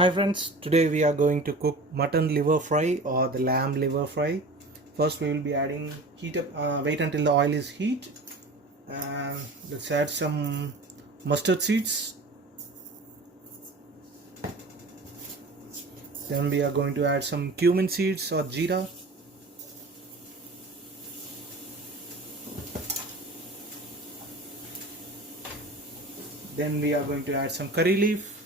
Hi friends, today we are going to cook mutton liver fry or the lamb liver fry. First we will be adding wait until the oil is heat, and let's add some mustard seeds. Then we are going to add some cumin seeds or jeera. Then we are going to add some curry leaf.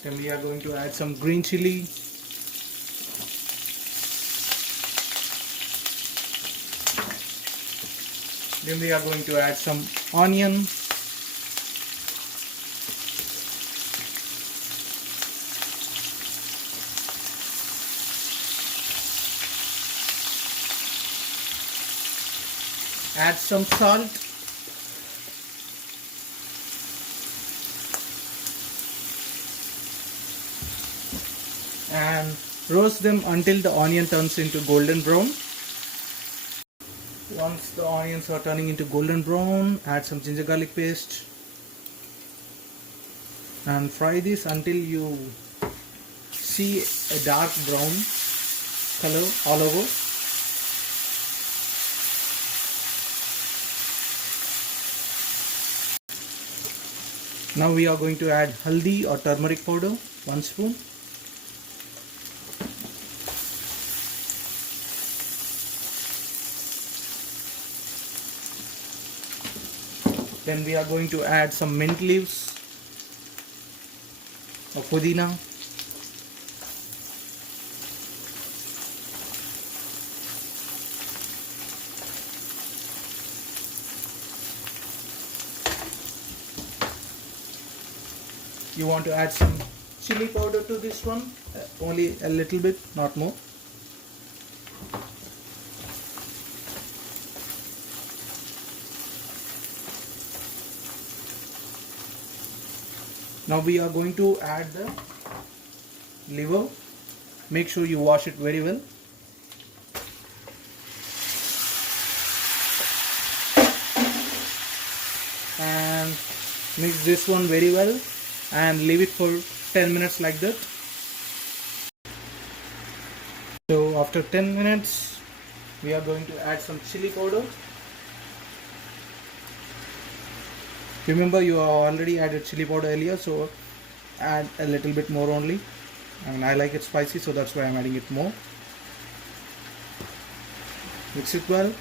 Then we are going to add some green chili. Then we are going to add some onion. Add some salt. And roast them until the onion turns into golden brown. Once the onions are turning into golden brown, add some ginger garlic paste and fry this until you see a dark brown color all over. Now we are going to add haldi or turmeric powder, 1 spoon. Then we are going to add some mint leaves or pudina. You want to add some chili powder to this one, only a little bit, not more. Now we are going to add the liver. Make sure you wash it very well. And mix this one very well and leave it for 10 minutes like that. So after 10 minutes we are going to add some chili powder. Remember, you have already added chili powder earlier, so add a little bit more only. And I like it spicy, so that's why I'm adding it more. Mix it well.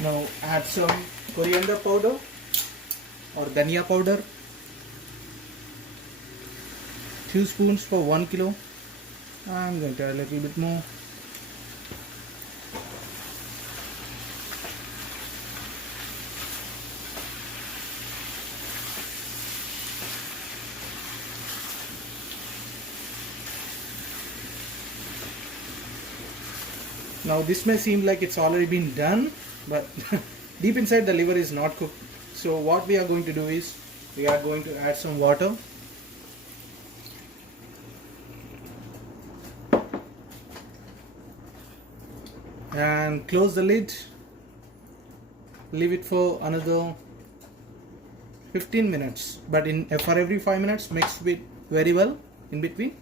Now add some coriander powder or dhania powder, 2 spoons for 1 kilo. I'm going to add a little bit more. Now this may seem like it's already been done, but deep inside the liver is not cooked. So what we are going to do is we are going to add some water. And close the lid. Leave it for another 15 minutes. But for every 5 minutes, mix it very well in between.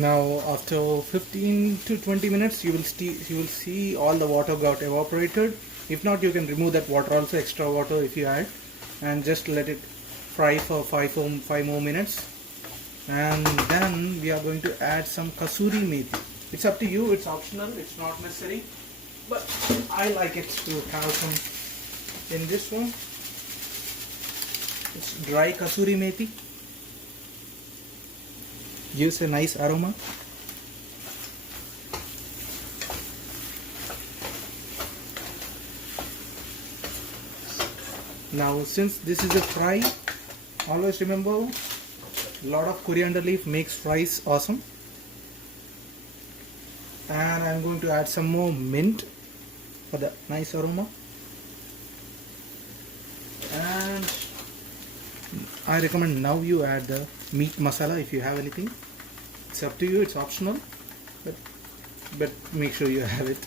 Now after 15 to 20 minutes you will see all the water got evaporated. If not, you can remove that water also, extra water if you add, and just let it fry for 5 more minutes. And then we are going to add some kasuri methi. It's up to you, it's optional, it's not necessary, but I like it to have some in this one. It's dry kasuri methi. Gives a nice aroma. Now since this is a fry, always remember, a lot of coriander leaf makes fries awesome. And I'm going to add some more mint for the nice aroma. And I recommend now you add the meat masala if you have anything. It's up to you, it's optional, but make sure you have it.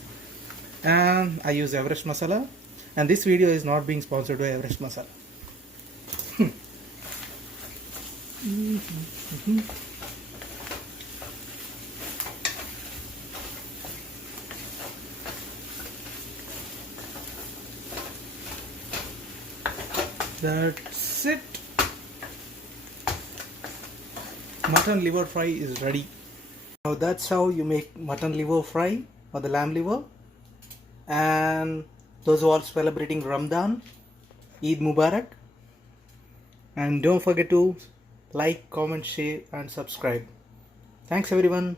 And I use Everest masala, and this video is not being sponsored by Everest masala. That's it. Mutton liver fry is ready. Now that's how you make mutton liver fry or the lamb liver. And those who are celebrating Ramadan, Eid Mubarak. And don't forget to like, comment, share and subscribe. Thanks everyone.